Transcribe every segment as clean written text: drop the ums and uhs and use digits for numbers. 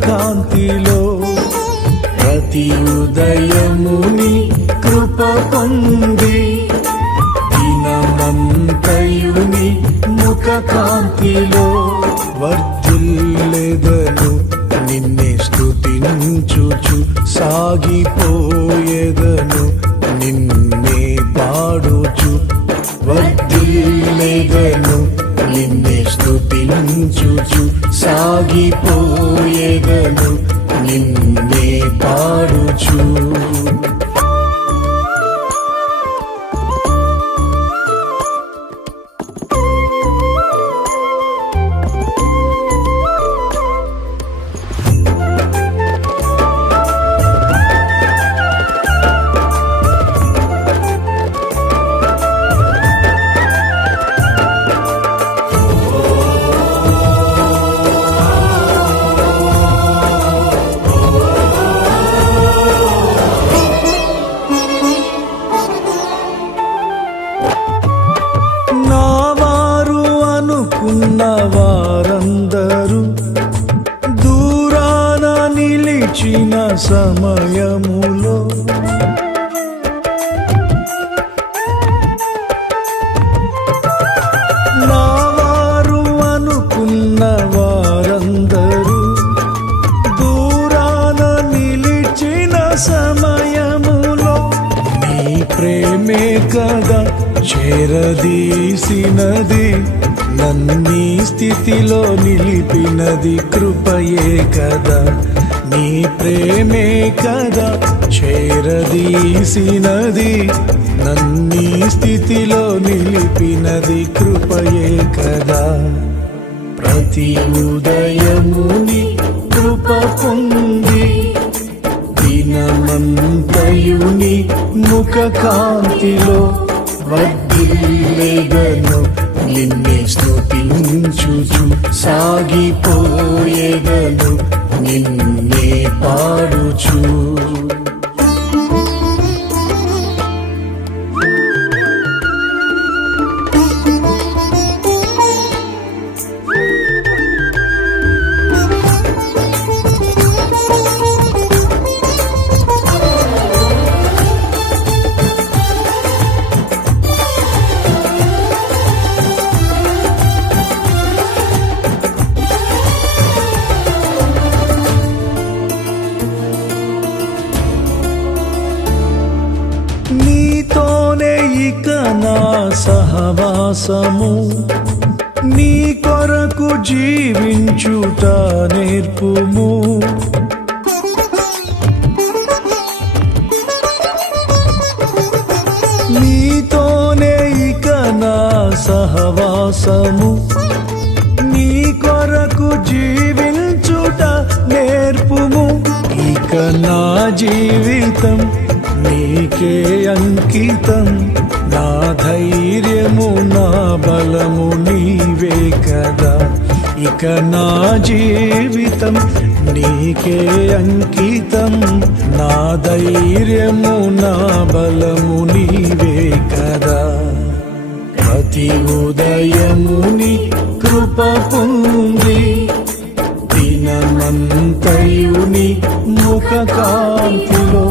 కాంతిలో ప్రతి ఉదయముని కృప పొంది దినమంతయుని ముఖ కాంతిలో వర్ధిల్లెదను నిన్నే స్తుతించుచు సాగిపోయేదను నిన్నే పాడుచు వర్ధిల్లెదను నిన్నే స్తుతించుచు సాగిపోయేదను నిన్నే పాడుచు. ఉన్న వారందరూ దూరాన నిలిచిన సమయములో నా వారు అనుకున్న వారందరూ దూరాన నిలిచిన సమయములో నీ ప్రేమే కదా చేరదీసినది నన్నీ స్థితిలో నిలిపినది కృపయే కదా నీ ప్రేమే కదా చేరదీసినది నన్నీ స్థితిలో నిలిపినది కృపయే కదా ప్రతి ఉదయముని కృప పొంది దినమంతయుని ముఖ కాంతిలో వర్ధిల్లెదను నిన్నే స్తుతించుచు సాగిపోయేదను నిన్నే పాడుచు. నీతోనే ఇక నా సహవాసము నీ కొరకు జీవించుట నేర్పుము నీతోనే ఇక నా సహవాసము నీ కొరకు జీవించుట నేర్పుము ఇక నా జీవితం నీకే అంకితం నా ధైర్యము నా బలము నీవే కదా ఇక నా జీవితం నీకే అంకితం నా ధైర్యము నా బలము నీవే కదా ప్రతి ఉదయముని కృప పొంది దినమంతయుని ముఖ కాంతిలో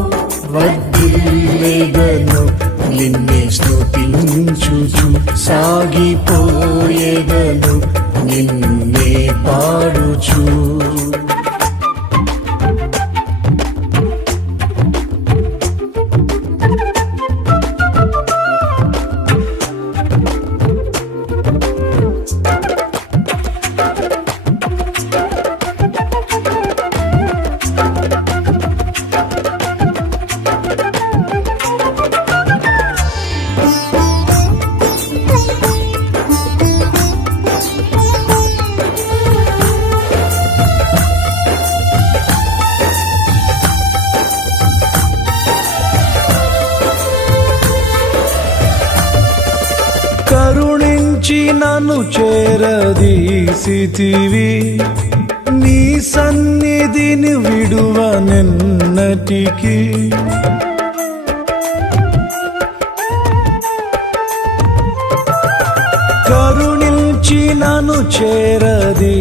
వర్ధిల్లెదను నిన్నే స్తుతించుచు సాగిపోయేదను నిన్నే పాడుచు. కరుణించి నన్ను చేరదీసితివి నీ సన్నిధిని విడువనెన్నటికి కరుణించి నన్ను చేరదీసితివి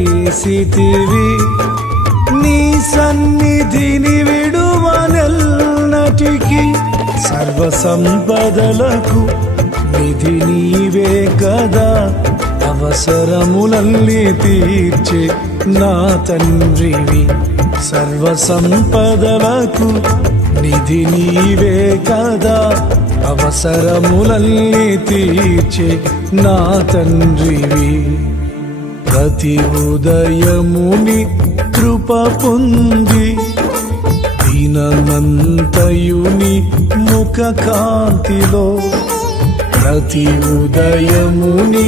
నీ సన్నిధిని విడువనెల్లటికి సర్వ సంపదలకు నిధి నీవే కదా అవసరములన్నీ తీర్చే నా తండ్రివి సర్వ సంపదలకు నిధి నీవే కదా అవసరములన్నీ తీర్చే నా తండ్రివి ప్రతి ఉదయముని కృప పొంది దినమంతయుని ముఖ కాంతిలో ప్రతి ఉదయముని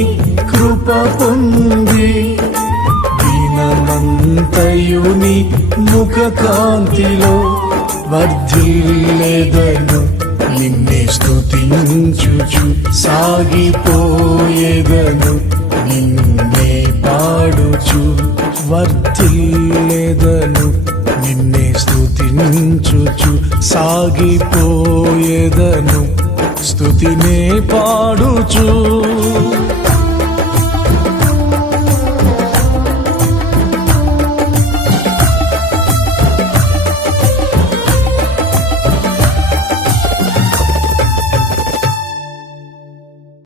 కృప పొంది దినమంతయుని ముఖ కాంతిలో వర్ధిల్లెదను నిన్నే స్తుతించుచు సాగిపోయేదను నిన్నే పాడుచు వర్ధిల్లెదను నిన్నే స్తుతించుచు సాగిపోయేదను స్తుతినే పాడుచు